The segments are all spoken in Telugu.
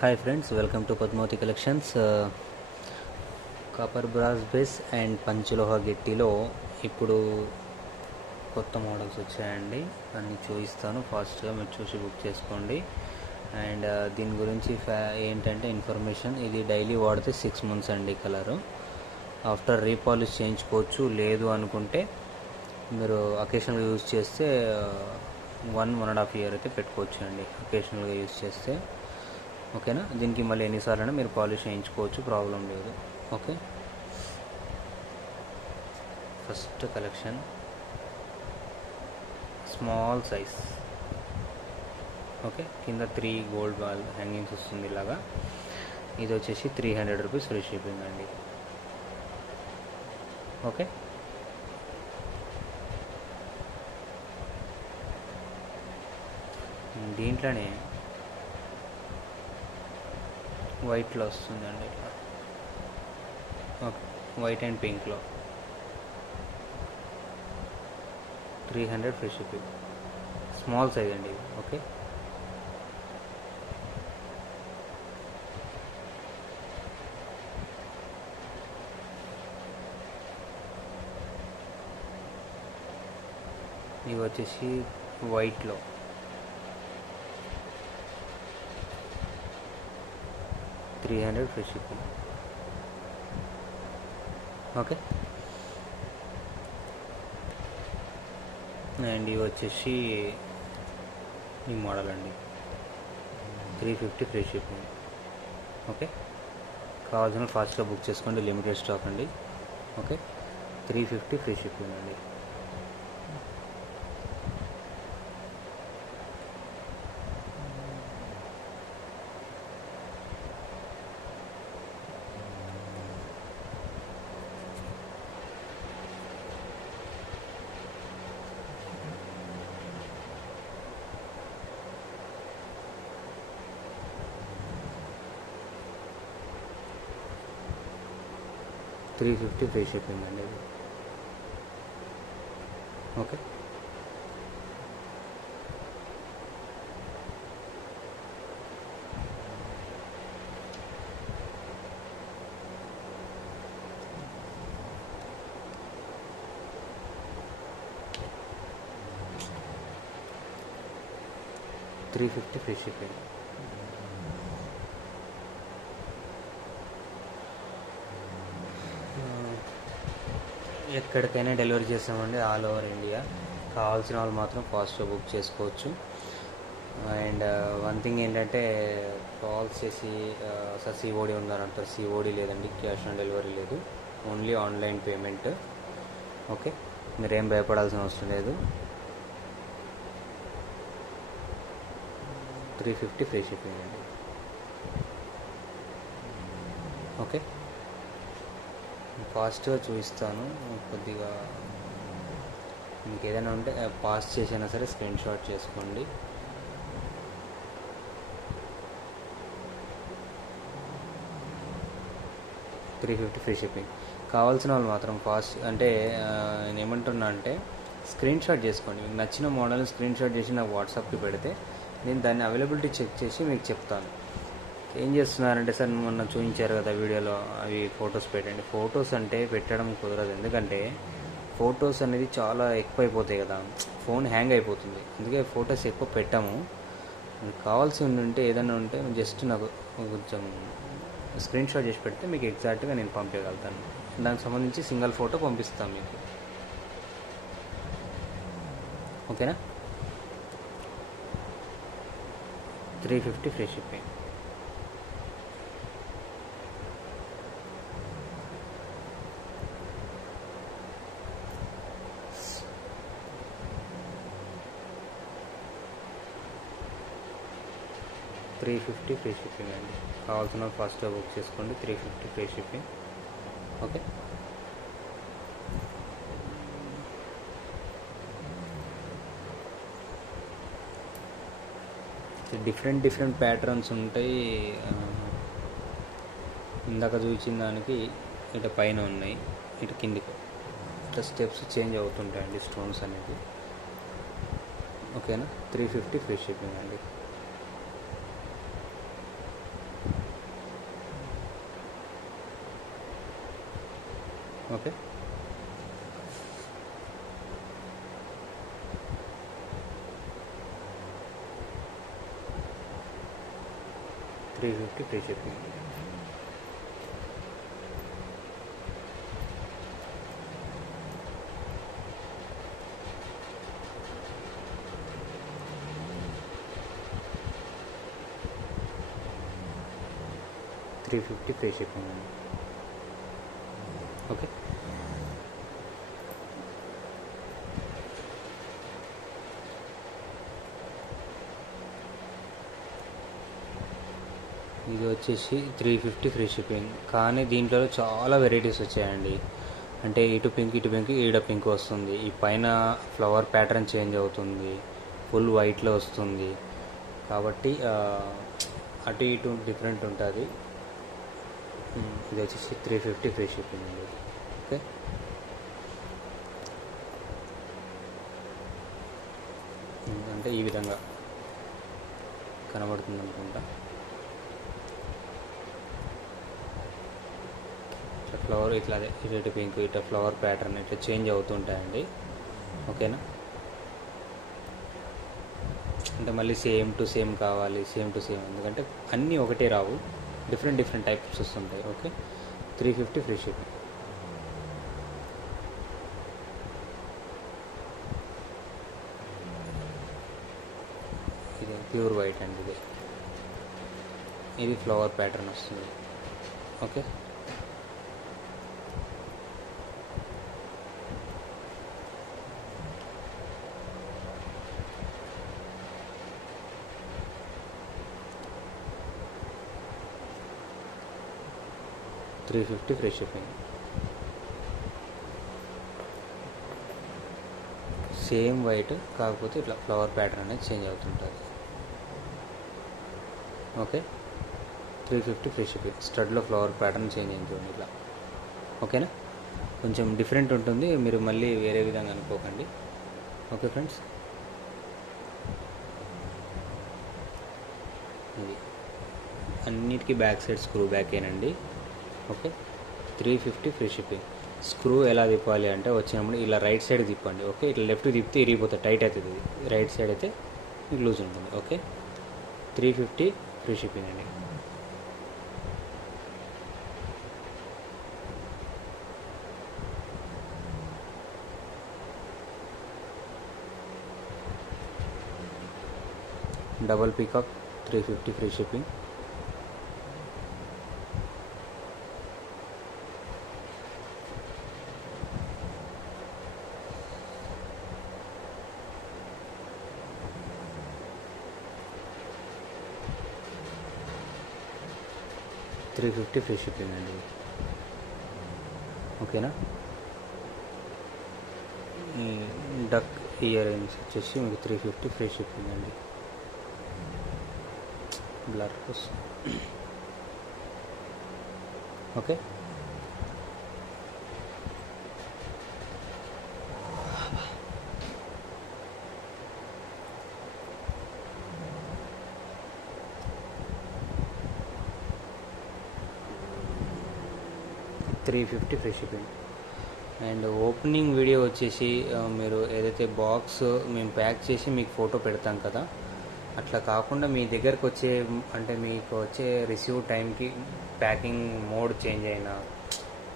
Hi friends, welcome to Padmavati collections. Copper brass base and పంచలోహ గిట్టిలో ఇప్పుడు కొత్త మోడల్స్ వచ్చాయండి. అన్నీ చూపిస్తాను. ఫాస్ట్గా మీరు చూసి బుక్ చేసుకోండి. అండ్ దీని గురించి ఏంటంటే ఇన్ఫర్మేషన్, ఇది డైలీ వాడితే 6 months అండి. కలరు ఆఫ్టర్ రీపాలిష్ చేయించుకోవచ్చు. లేదు అనుకుంటే మీరు అకేషనల్గా యూజ్ చేస్తే 1.5 year అయితే పెట్టుకోవచ్చు అండి. అకేషనల్గా యూజ్ చేస్తే ఓకేనా. దీనికి మళ్ళీ ఎన్నిసార్లు మీరు పాలిష్ చేయించుకోవచ్చు, ప్రాబ్లం లేదు. Okay, first collection small size. Okay, కింద 3 gold బాల్ హ్యాంగింగ్స్ వస్తుంది ఇలాగా. ఇది వచ్చేసి 300 rupees ఫ్రీ షిప్పింగ్ అండి. ఓకే, దీంట్లోనే వైట్లో వస్తుందండి ఇట్లా. ఓకే, వైట్ అండ్ పింక్లో 300 ఫ్రీ షిప్పింగ్. స్మాల్ సైజ్ అండి ఇది. ఓకే, ఇవి వచ్చేసి వైట్లో 300 ఫ్రీ షిప్పింగ్. ఓకే, అండ్ ఇవి వచ్చేసి ఈ మోడల్ అండి, 350 ఫ్రీ షిప్పింగ్. ఓకే, కావాల్సిన ఫాస్ట్గా బుక్ చేసుకోండి, లిమిటెడ్ స్టాక్ అండి. ఓకే, 350 ఫ్రీ షిప్పింగ్ అండి. $350 ఫ్రీ షిప్పింగ్ అండి ఇది. Okay, $350 free shipping. ఎక్కడికైనా డెలివరీ చేస్తామండి, ఆల్ ఓవర్ ఇండియా. కావాల్సిన వాళ్ళు మాత్రం ఫాస్ట్గా బుక్ చేసుకోవచ్చు. అండ్ వన్ థింగ్ ఏంటంటే, కాల్స్ చేసి సార్ సిఓడి ఉందని అంటారు. సిఓడి లేదండి, క్యాష్ ఆన్ డెలివరీ లేదు, ఓన్లీ ఆన్లైన్ పేమెంట్. ఓకే, మీరేం భయపడాల్సిన అవసరం లేదు. 350 ఫ్రీ షిప్పింగ్ అండి. ఓకే, ఫాస్ట్గా చూపిస్తాను. కొద్దిగా మీకు ఏదైనా ఉంటే పాస్ చేసినా సరే స్క్రీన్ షాట్ చేసుకోండి. $350 ఫ్రీ షిప్పింగ్. కావాల్సిన వాళ్ళు మాత్రం ఫాస్ట్ అంటే నేను ఏమంటున్నా అంటే, స్క్రీన్ షాట్ చేసుకోండి. మీకు నచ్చిన మోడల్ స్క్రీన్ షాట్ చేసి నాకు వాట్సాప్కి పెడితే నేను దాన్ని అవైలబిలిటీ చెక్ చేసి మీకు చెప్తాను. ఏం చేస్తున్నారంటే, సార్ మొన్న చూపించారు కదా వీడియోలో, అవి ఫొటోస్ పెట్టండి. ఫొటోస్ అంటే పెట్టడం కుదరదు, ఎందుకంటే ఫొటోస్ అనేది చాలా ఎక్కువ అయిపోతాయి కదా, ఫోన్ హ్యాంగ్ అయిపోతుంది. అందుకే ఫొటోస్ ఎక్కువ పెట్టాము. కావాల్సి ఉంటే ఏదైనా ఉంటే జస్ట్ నాకు కొంచెం స్క్రీన్ షాట్ చేసి పెడితే మీకు ఎగ్జాక్ట్గా నేను పంపించగలుగుతాను. దానికి సంబంధించి సింగిల్ ఫోటో పంపిస్తాను మీకు. ఓకేనా, 350 ఫ్రీ షిప్పింగ్. $350 ఫ్రీ షిప్పింగ్ అండి. కావాల్సిన ఫాస్ట్గా బుక్ చేసుకోండి. 350 free shipping. Okay, different patterns ఉంటాయి. ఇందాక చూపించిన దానికి ఇటు పైన ఉన్నాయి, ఇటు కిందికి ఇట్లా స్టెప్స్ చేంజ్ అవుతుంటాయండి స్టోన్స్ అనేది. ఓకేనా, 350 ఫ్రీ షిప్పింగ్ అండి. Okay. $350 free shipping. $350 free shipping అండి. ఓకే. ఇది వచ్చేసి $350 ఫ్రీ షిప్పింగ్. కానీ దీంట్లో చాలా వెరైటీస్ వచ్చాయండి. అంటే ఇటు పింక్ ఈడ పింక్ వస్తుంది. ఈ పైన ఫ్లవర్ ప్యాటర్న్ చేంజ్ అవుతుంది, ఫుల్ వైట్లో వస్తుంది. కాబట్టి అటు ఇటు డిఫరెంట్ ఉంటుంది. ఇది వచ్చేసి $350 ఫ్రీ షిప్పింగ్ అండి. ఓకే. అంటే ఈ విధంగా కనబడుతుంది అనుకుంటా. ఇట్లా ఫ్లవర్ ఇట్లా అదే ఇటు పింక్ ఇట్లా ఫ్లవర్ ప్యాటర్న్ ఇట్లా చేంజ్ అవుతుంటాయండి. ఓకేనా. అంటే మళ్ళీ సేమ్ టు సేమ్ కావాలి, సేమ్ టు సేమ్, ఎందుకంటే అన్నీ ఒకటే రావు, డిఫరెంట్ టైప్స్ వస్తుంటాయి. ఓకే. $350 free shipping. ఇది ప్యూర్ వైట్ అండి. ఇది ఫ్లవర్ ప్యాటర్న్ వస్తుంది. Okay. $350 free shipping. Same white, కాకపోతే ఇట్లా ఫ్లవర్ ప్యాటర్న్ అనేది చేంజ్ అవుతుంటుంది. ఓకే. $350 free shipping. స్టడ్లో ఫ్లవర్ ప్యాటర్న్ చేంజ్ అవుతుంది ఇట్లా. ఓకేనా. కొంచెం డిఫరెంట్ ఉంటుంది, మీరు మళ్ళీ వేరే విధంగా అనుకోకండి. Okay friends. ఇది అన్నిటికీ బ్యాక్ సైడ్ స్క్రూ బ్యాకేనండి. ఓకే. $350 free shipping. స్క్రూ ఎలా తిప్పాలి అంటే వచ్చినప్పుడు ఇలా రైట్ సైడ్ తిప్పండి. ఓకే. ఇట్లా లెఫ్ట్ తిప్పితే ఇరిగిపోతుంది, టైట్ అవుతుంది. ఇది రైట్ సైడ్ అయితే మీకు లూజ్ ఉంటుంది. ఓకే. $350 ఫ్రీ షిప్పింగ్ అండి. Double pickup $350 free shipping. $350 free shipping అండి. ఓకేనా. డక్ ఇయర్ రింగ్స్ వచ్చేసి మీకు $350 ఫ్రీ షిప్పింగ్ అండి. బ్లర్ కోసం. Okay. $350 free shipping. And opening video వచ్చేసి మీరు ఏదైతే బాక్స్ మేము ప్యాక్ చేసి మీకు ఫోటో పెడతాం కదా, అట్లా కాకుండా మీ దగ్గరకు వచ్చే అంటే మీకు వచ్చే రిసీవ్ టైంకి ప్యాకింగ్ మోడ్ చేంజ్ అయినా,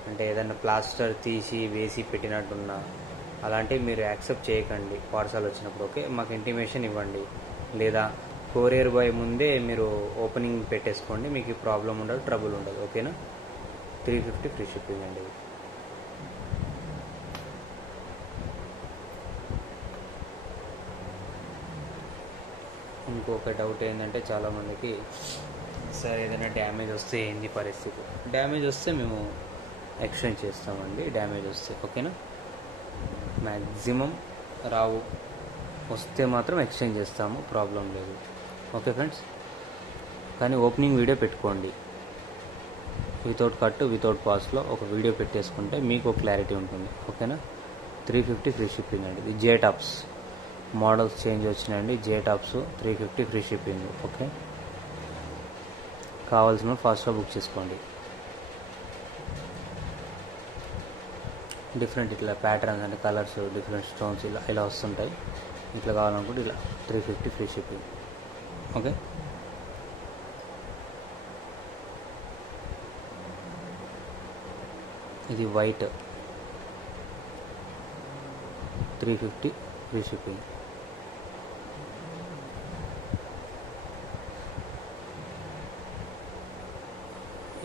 అంటే ఏదైనా ప్లాస్టర్ తీసి వేసి పెట్టినట్టున్నా అలాంటివి మీరు యాక్సెప్ట్ చేయకండి పార్సల్ వచ్చినప్పుడు. ఓకే. మాకు ఇంటిమేషన్ ఇవ్వండి, లేదా కొరియర్ బాయ్ ముందే మీరు ఓపెనింగ్ పెట్టేసుకోండి, మీకు ప్రాబ్లం ఉండదు, ట్రబుల్ ఉండదు. ఓకేనా. $350 ఫ్రీ షిప్పింగ్ అండి. ఇంకొక డౌట్ ఏంటంటే చాలామందికి, సార్ ఏదైనా డ్యామేజ్ వస్తే ఏంది పరిస్థితి? డ్యామేజ్ వస్తే మేము ఎక్స్చేంజ్ చేస్తామండి, డ్యామేజ్ వస్తే. ఓకేనా. మ్యాక్సిమం రావు, వస్తే మాత్రం ఎక్స్చేంజ్ చేస్తాము, ప్రాబ్లం లేదు. Okay friends. కానీ ఓపెనింగ్ వీడియో పెట్టుకోండి, వితౌట్ కట్ వితౌట్ పాస్లో ఒక వీడియో పెట్టేసుకుంటే మీకు ఒక క్లారిటీ ఉంటుంది. ఓకేనా. $350 ఫ్రీ షిప్పింగ్ అండి. ఇది జే టాప్స్ మోడల్స్ చేంజ్ వచ్చినాయండి. జే టాప్స్ $350 ఫ్రీ షిప్పింగ్. ఓకే. కావాల్సిన ఫాస్ట్గా బుక్ చేసుకోండి. డిఫరెంట్ ఇట్లా ప్యాటర్న్స్ అంటే కలర్స్ డిఫరెంట్ స్టోన్స్ ఇలా వస్తుంటాయి. ఇట్లా కావాలనుకుంటే ఇలా 350 ఫ్రీ షిప్పింగ్. ఓకే, ఇది వైట్ 350 ఫ్రీ షిప్పింగ్.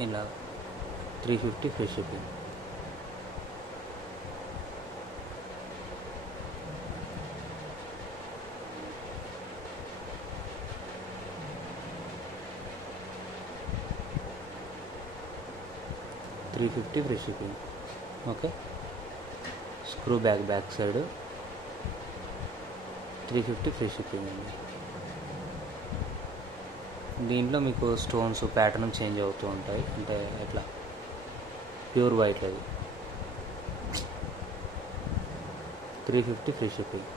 ఇలా 350 free shipping. $350 free shipping. Okay, screw back side 350 free shipping అండి. దీంట్లో మీకు స్టోన్స్ ప్యాటర్న్ చేంజ్ అవుతూ ఉంటాయి, అంటే ఎట్లా ప్యూర్ వైట్ అది. 350 ఫ్రీ షిప్పింగ్.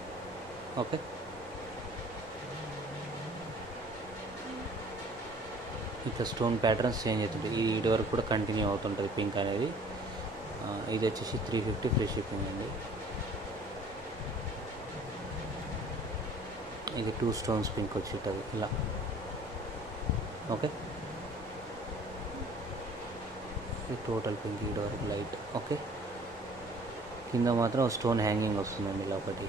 ఓకే, ఇట్లా స్టోన్ ప్యాటర్న్స్ చేంజ్ అవుతుంటాయి. ఇది వరకు కూడా కంటిన్యూ అవుతుంటుంది పింక్ అనేది. ఇది వచ్చేసి 350 ఫ్రీ షిప్పింగ్ అండి. ఇది 2 స్టోన్స్ పింక్ వచ్చేటది ఇలా. ఓకే, ఇది టోటల్ పింక్ ఇది వరకు లైట్. ఓకే, కింద మాత్రం స్టోన్ హ్యాంగింగ్ వస్తుందండి ఇలా ఒకటి.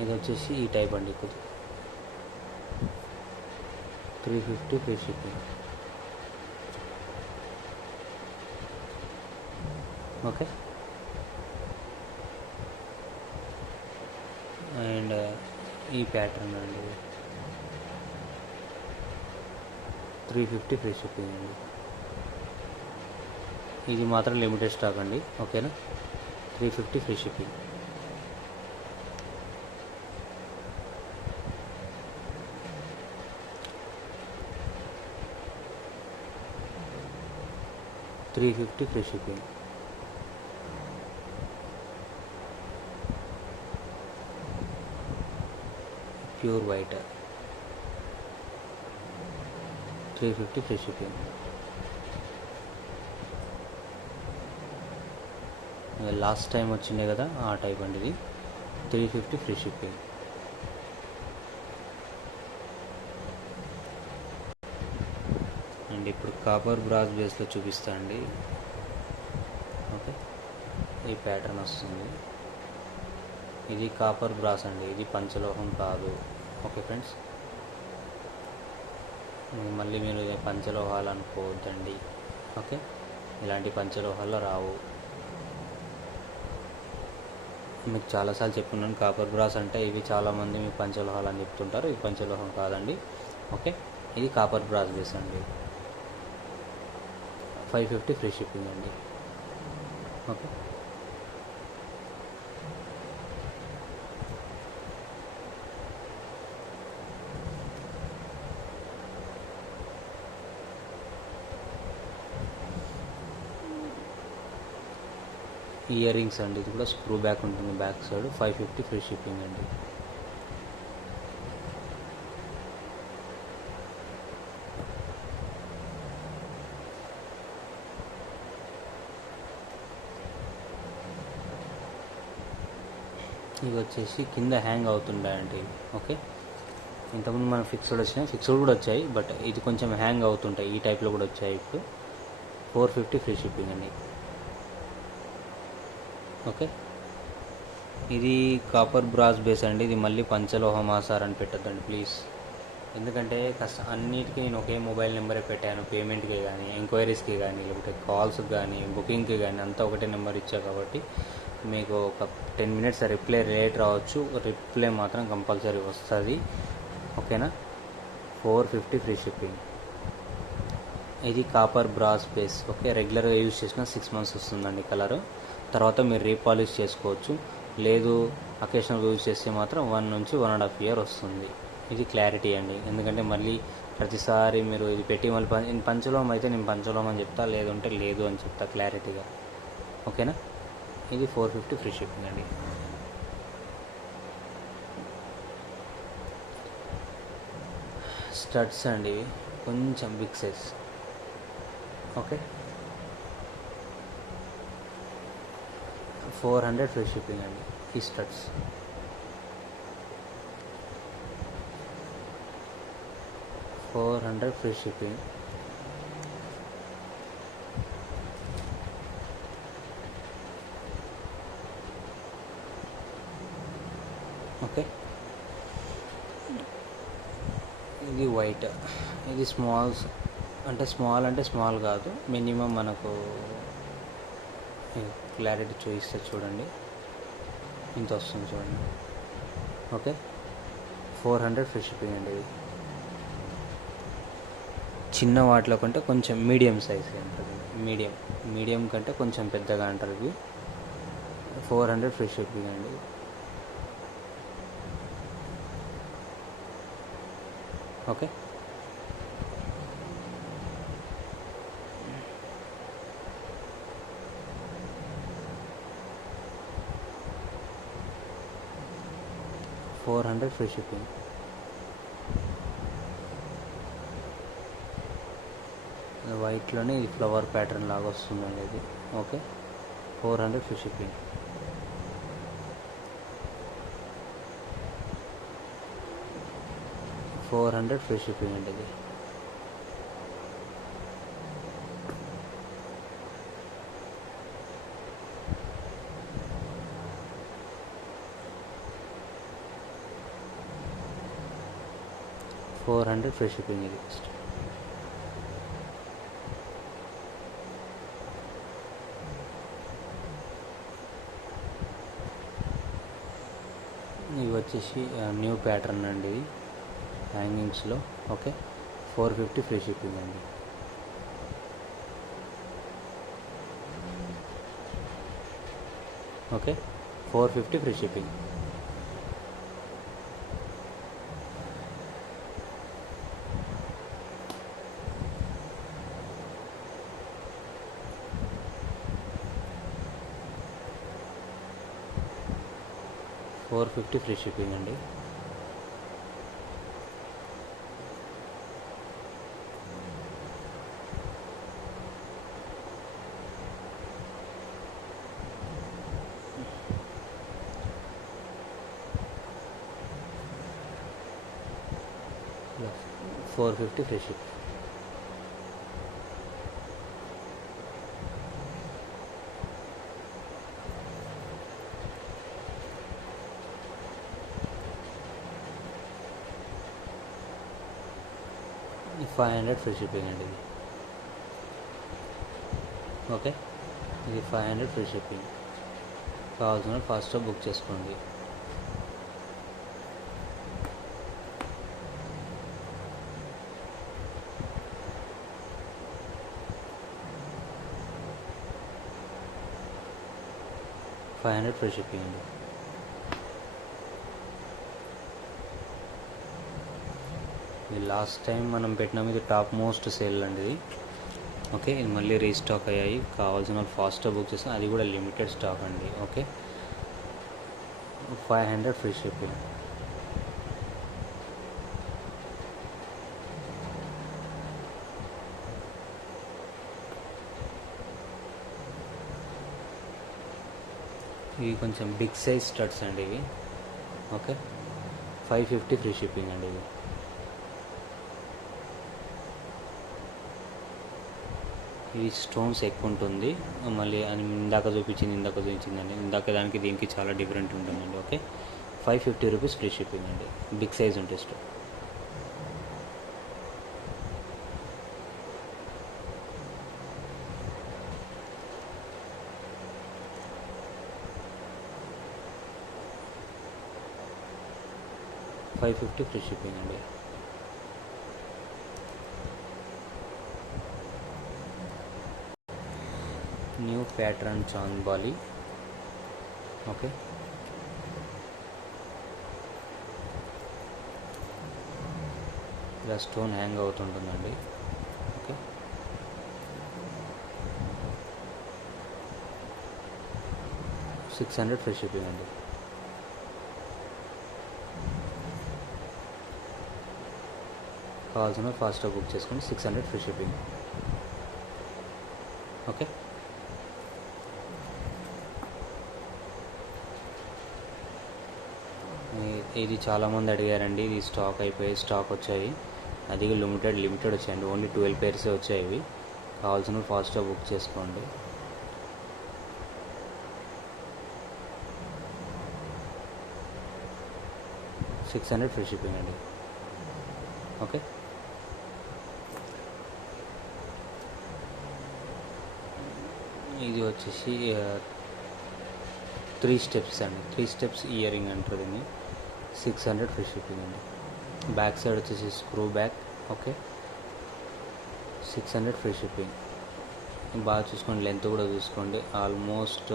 ఇది వచ్చేసి ఈ టైప్ అండి. కొద్దిగా 350 ఫ్రీ షిప్పింగ్. ఓకే, అండ్ ఈ ప్యాటర్న్ అండి 350 ఫ్రీ షిప్పింగ్ అండి. ఇది మాత్రం లిమిటెడ్ స్టాక్ అండి. ఓకేనా, 350 free shipping. $350 free shipping. Pure white 350 free shipping. Last time వచ్చింది కదా ఆ టైప్ అండి ఇది. 350 ఫ్రీ షిప్పింగ్. అండ్ ఇప్పుడు కాపర్ బ్రాస్ బేస్లో చూపిస్తా అండి. ఓకే, ఈ ప్యాటర్న్ వస్తుంది. ఇది కాపర్ బ్రాస్ అండి, ఇది పంచలోహం కాదు. ఓకే ఫ్రెండ్స్, మళ్ళీ మీరు పంచలోహాలు అనుకోవద్దండి. ఓకే, ఇలాంటి పంచలోహాలు రావు. మీకు చాలాసార్లు చెప్పున్నాను కాపర్ బ్రాస్ అంటే ఇవి చాలామంది మీకు పంచలోహాలు అని చెప్తుంటారు. ఇది పంచలోహం కాదండి. ఓకే, ఇది కాపర్ బ్రాస్ బేస్ అండి. 550 ఫ్రీ షిప్పింగ్ అండి. ఓకే, ఇయర్ రింగ్స్ అండి. ఇది కూడా స్క్రూ బ్యాక్ ఉంటుంది బ్యాక్ సైడ్. 550 ఫ్రీ షిప్పింగ్ అండి. ఇవి వచ్చేసి కింద హ్యాంగ్ అవుతుంటాయండి. ఓకే, ఇంతకుముందు మనం ఫిక్స్డ్ వచ్చినాయి, ఫిక్స్డ్ కూడా వచ్చాయి, బట్ ఇది కొంచెం హ్యాంగ్ అవుతుంటాయి. ఈ టైప్లో కూడా వచ్చాయి ఇప్పుడు. 450 ఫ్రీ షిప్పింగ్ అండి. ఓకే, ఇది కాపర్ బ్రాస్ బేస్ అండి. ఇది మళ్ళీ పంచలోహమా సార్ అని పెట్టద్దండి ప్లీజ్. ఎందుకంటే అన్నిటికీ నేను ఒకే మొబైల్ నెంబరే పెట్టాను. పేమెంట్కి కానీ, ఎంక్వైరీస్కి కానీ, లేకపోతే కాల్స్కి కానీ, బుకింగ్కి కానీ అంతా ఒకటే నెంబర్ ఇచ్చా. కాబట్టి మీకు ఒక 10 మినిట్స్ రిప్లై లేట్ రావచ్చు, రిప్లై మాత్రం కంపల్సరీ వస్తుంది. ఓకేనా, 450 ఫ్రీ షిప్పింగ్. ఇది కాపర్ బ్రాస్ బేస్. ఓకే, రెగ్యులర్గా యూజ్ చేసిన 6 మంత్స్ వస్తుందండి కలరు. తర్వాత మీరు రీపాలిష్ చేసుకోవచ్చు. లేదు అకేషనల్ యూజ్ చేస్తే మాత్రం 1 నుంచి 1.5 ఇయర్ వస్తుంది. ఇది క్లారిటీ అండి. ఎందుకంటే మళ్ళీ ప్రతిసారి మీరు ఇది పెట్టి మళ్ళీ పంచలోహం అయితే నేను పంచలోహం అని చెప్తా, లేదంటే లేదు అని చెప్తా క్లారిటీగా. ఓకేనా, ఇది 450 ఫ్రీ షిప్పింగ్ అండి. స్టడ్స్ అండి ఇవి, కొంచెం big size. Okay, 400 free shipping అండి ఈ స్టడ్స్. $400 free shipping. ఓకే, ఇది వైట్, ఇది స్మాల్స్, అంటే స్మాల్ కాదు, మినిమం మనకు క్లారిటీ చూపిస్తే చూడండి, ఇంత వస్తుంది చూడండి. ఓకే, 400 ఫ్రీ షిప్పింగ్ అండి. ఇది చిన్న వాటిలో కంటే కొంచెం మీడియం సైజ్ ఉంటుంది, మీడియం కంటే కొంచెం పెద్దగా అంటారు ఇవి. 400 ఫ్రీ షిప్పింగ్ అండి. Okay, $400 free shipping. వైట్లోనే ఇది ఫ్లవర్ ప్యాటర్న్ లాగా వస్తుందండి ఇది. Okay, 400 free shipping. $400 free shipping అండి ఇది. $400 ఫ్రీ షిప్పింగ్ ఇది. ఇవి వచ్చేసి న్యూ ప్యాటర్న్ అండి, ఇది హ్యాంగింగ్స్లో. ఓకే, 450 ఫ్రీ షిప్పింగ్ అండి. Okay, 450 free shipping. $450 free shipping అండి. $450 ఫ్రీ షిప్. $500 ఫ్రీ షిప్పింగ్ అండి ఇది. ఓకే, ఇది 500 ఫ్రీ షిప్పింగ్. కావాల్సిన ఫాస్ట్గా బుక్ చేసుకోండి. $500 ఫ్రీ షిప్పింగ్ అండి. ఇది లాస్ట్ టైం మనం పెట్టినాం, ఇది టాప్ మోస్ట్ సేల్ అండి ఇది. ఓకే, ఇది మళ్ళీ రీస్టాక్ అయ్యాయి, కావాల్సిన వాళ్ళు ఫాస్ట్గా బుక్ చేస్తాం, అది కూడా లిమిటెడ్ స్టాక్ అండి. Okay, 500 free shipping. ఇవి కొంచెం బిగ్ సైజ్ స్టడ్స్ అండి ఇవి. ఓకే, 550 ఫ్రీ షిప్పింగ్ అండి ఇది. ఇవి స్టోన్స్ ఎక్కువ ఉంటుంది, మళ్ళీ అని ఇందాక చూపించిందండి, ఇందాక దానికి దీనికి చాలా డిఫరెంట్ ఉంటుందండి. ఓకే, 550 రూపీస్ ఫ్రీ షిప్పింగ్ అండి, బిగ్ సైజ్ ఉంటుంది స్టోన్. $550 ఫ్రీ షిప్పింగ్ అండి. New pattern chand bali. Okay, ఇలా స్టోన్ హ్యాంగ్ అవుతుంటుందండి. ఓకే, $600 ఫ్రీ షిప్పింగ్ అండి. కావాల్సిన ఫాస్ట్గా బుక్ చేసుకోండి. 600 ఫ్రీ షిప్పింగ్. ఓకే, ఇది చాలామంది అడిగారండి. ఇది స్టాక్ అయిపోయి స్టాక్ వచ్చాయి, అది లిమిటెడ్ వచ్చాయండి. ఓన్లీ 12 పేర్సే వచ్చాయి. ఇవి కావాల్సిన ఫాస్ట్గా బుక్ చేసుకోండి. $600 ఫ్రీ షిప్పింగ్ అండి. ఓకే, ఇది వచ్చేసి 3 స్టెప్స్ అండి. 3 స్టెప్స్ ఇయర్ రింగ్ అంటారు దీన్ని. 600 ఫ్రీ షిప్పింగ్ అండి. బ్యాక్ సైడ్ వచ్చేసి screw back. Okay, 600 free shipping. బాగా చూసుకోండి, లెంత్ కూడా చూసుకోండి. ఆల్మోస్ట్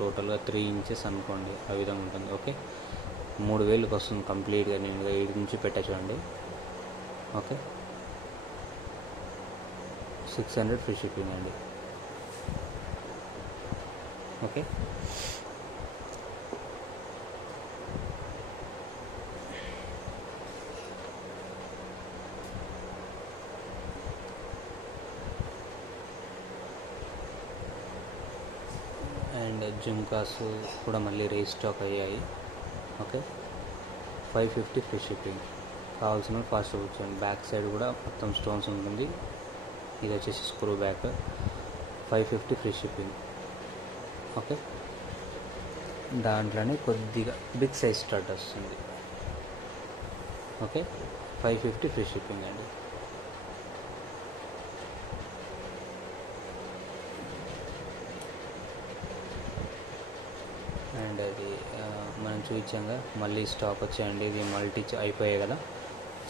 టోటల్గా 3 ఇంచెస్ అనుకోండి, ఆ విధంగా ఉంటుంది. ఓకే, 3000కి వస్తుంది కంప్లీట్గా. నేను 7 నుంచి పెట్టా చూడండి. ఓకే, 600 ఫ్రీ షిప్పింగ్ అండి. ఓకే, అండ్ జుమ్కాస్ కూడా మళ్ళీ రీస్టాక్ అయ్యాయి. Okay, 550 free shipping. కావాల్సిన ఫాస్ట్ బుక్ చేయండి. బ్యాక్ సైడ్ కూడా మొత్తం స్టోన్స్ ఉంటుంది. ఇది వచ్చేసి screw back. 550 free shipping. Okay, దాంట్లోనే కొద్దిగా బిగ్ సైజ్ స్టార్ట్ వస్తుంది. ఓకే, 550 ఫ్రీ షిప్పింగ్ అండి. అండ్ అది మనం చూపించాక మళ్ళీ స్టాక్ వచ్చాయండి. ఇది మల్టీ అయిపోయాయి కదా,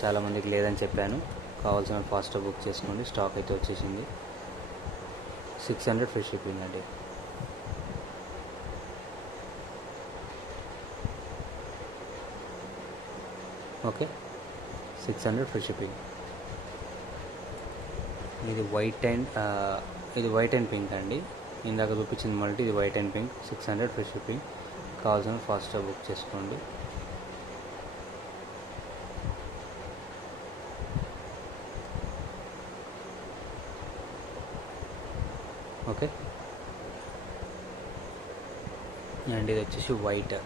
చాలామందికి లేదని చెప్పాను. కావాల్సిన ఫాస్ట్గా బుక్ చేసుకోండి. స్టాక్ అయితే వచ్చేసింది. 600 ఫ్రీ షిప్పింగ్ అండి. Okay, 600 free shipping. ఇది వైట్ అండ్ పింక్ అండి. ఇందాక చూపించింది మల్టీ, ఇది white and pink. 600 free shipping. కావాల్సిన ఫాస్ట్గా బుక్ చేసుకోండి. ఓకే, అండ్ ఇది వచ్చేసి వైట్.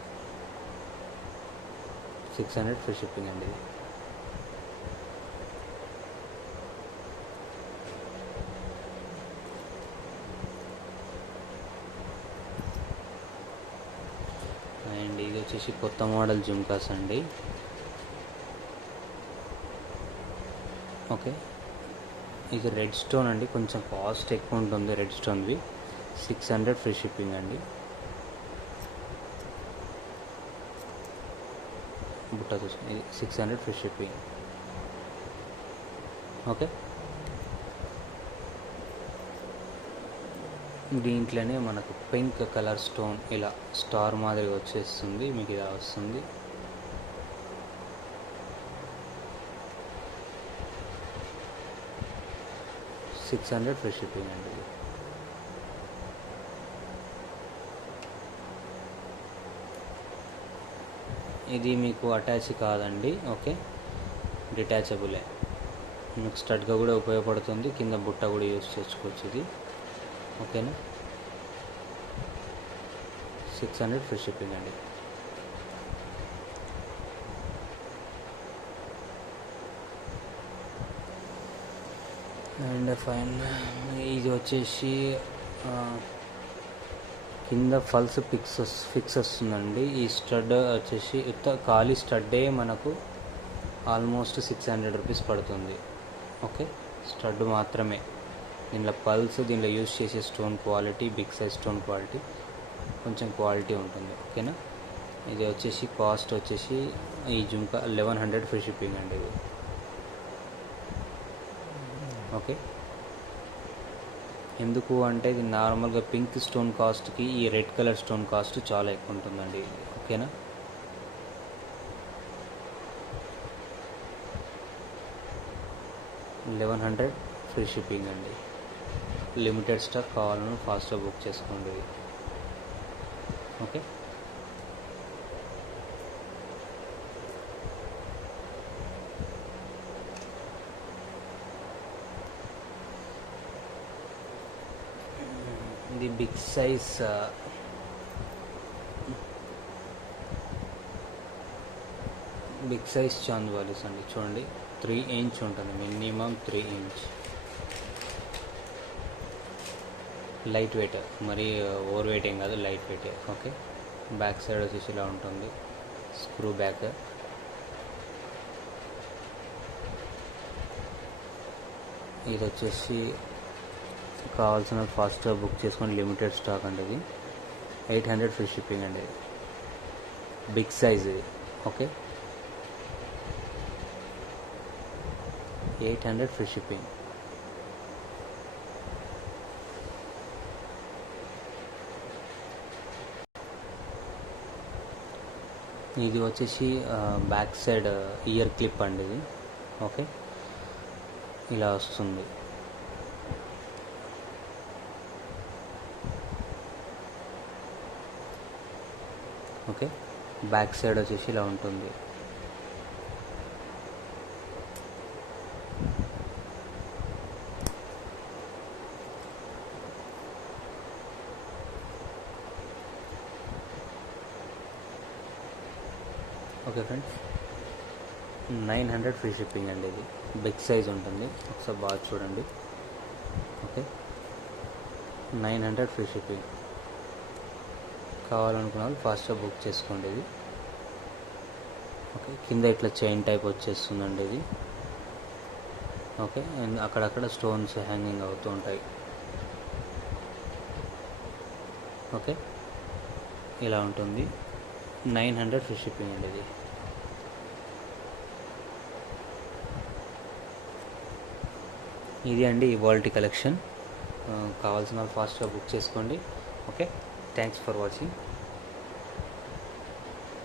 600 ఫ్రీ షిప్పింగ్ అండి. ఇది అండ్ ఇది వచ్చేసి కొత్త మోడల్ జుమ్కాస్ అండి. ఓకే, ఇది రెడ్ స్టోన్ అండి. కొంచెం కాస్ట్ ఎక్కువ ఉంటుంది రెడ్ స్టోన్వి. 600 ఫ్రీ షిప్పింగ్ అండి. బుట్ట చూసుకోండి, ఇది 600 ఫ్రీ షిప్పింగ్. ఓకే, దీంట్లోనే మనకు పింక్ కలర్ స్టోన్ ఇలా స్టార్ మాదిరిగా వచ్చేస్తుంది. మీకు ఇలా వస్తుంది. $600 ఫ్రీ షిప్పింగ్ అండి. ఇది మీకు అటాచ్ కాదండి. ఓకే, డిటాచబులే. మీకు స్టడ్గా కూడా ఉపయోగపడుతుంది. కింద బుట్ట కూడా యూజ్ చేసుకోవచ్చు ఇది. ఓకేనా, 600 ఫ్రీ షిప్పింగ్ అండి. అండ్ ఫైనల్ ఇది వచ్చేసి కింద ఫల్స్ ఫిక్స్ వస్తుందండి. ఈ స్టడ్ వచ్చేసి ఖాళీ స్టడ్డే మనకు ఆల్మోస్ట్ 600 రూపీస్ పడుతుంది. ఓకే, స్టడ్ మాత్రమే. దీనిలో పల్స్, దీనిలో యూజ్ చేసే stone quality, big size stone quality కొంచెం క్వాలిటీ ఉంటుంది. ఓకేనా, ఇది వచ్చేసి కాస్ట్ వచ్చేసి ఈ జుమ్కా 1100 ఫ్రీ షిప్పింగ్ అండి ఇది. ఓకే, ఎందుకు అంటే ఇది నార్మల్గా పింక్ స్టోన్ కాస్ట్కి ఈ రెడ్ కలర్ స్టోన్ కాస్ట్ చాలా ఎక్కువ ఉంటుందండి. ఓకేనా, $1100 ఫ్రీ షిప్పింగ్ అండి. లిమిటెడ్ స్టాక్, కావాలని ఫాస్ట్గా బుక్ చేసుకోండి. ఓకే, ఇది బిగ్ సైజ్ చాంద్ వాలీస్ అండి. చూడండి 3 ఇంచ్ ఉంటుంది, మినిమం 3 ఇంచ్. లైట్ వెయిట్, మరి ఓవర్ వెయిట్ ఏం కాదు, light weight. Okay, back side వచ్చేసి ఇలా ఉంటుంది, స్క్రూ బ్యాక్. ఇది వచ్చేసి కావాల్సిన ఫాస్ట్గా బుక్ చేసుకొని, లిమిటెడ్ స్టాక్ అండి. ఇది 800 ఫ్రీ షిప్పింగ్ అండి. బిగ్ సైజ్ ఇది. Okay, 800 free shipping. ఇది వచ్చేసి బ్యాక్ సైడ్ ఇయర్ క్లిప్ అండి ఇది. ఓకే, ఇలా వస్తుంది. ఓకే, బ్యాక్ సైడ్ వచ్చేసి ఇలా ఉంటుంది. ఓకే ఫ్రెండ్స్, 900 ఫ్రీ షిప్పింగ్ అండి. ఇది బిగ్ సైజ్ ఉంటుంది, ఒకసారి బాగా చూడండి. Okay, 900 free shipping. కావాలనుకున్న వాళ్ళు ఫాస్ట్గా బుక్ చేసుకోండి ఇది. ఓకే, కింద ఇట్లా చైన్ టైప్ వచ్చేస్తుందండి ఇది. ఓకే, అండ్ అక్కడక్కడ స్టోన్స్ హ్యాంగింగ్ అవుతూ ఉంటాయి. ఓకే, ఇలా ఉంటుంది. 900 ఫ్రీ షిప్పింగ్ అండి ఇది. ఇది అండి ఇవాల్టి కలెక్షన్. కావాల్సిన వాళ్ళు ఫాస్ట్గా బుక్ చేసుకోండి. Okay, thanks for watching.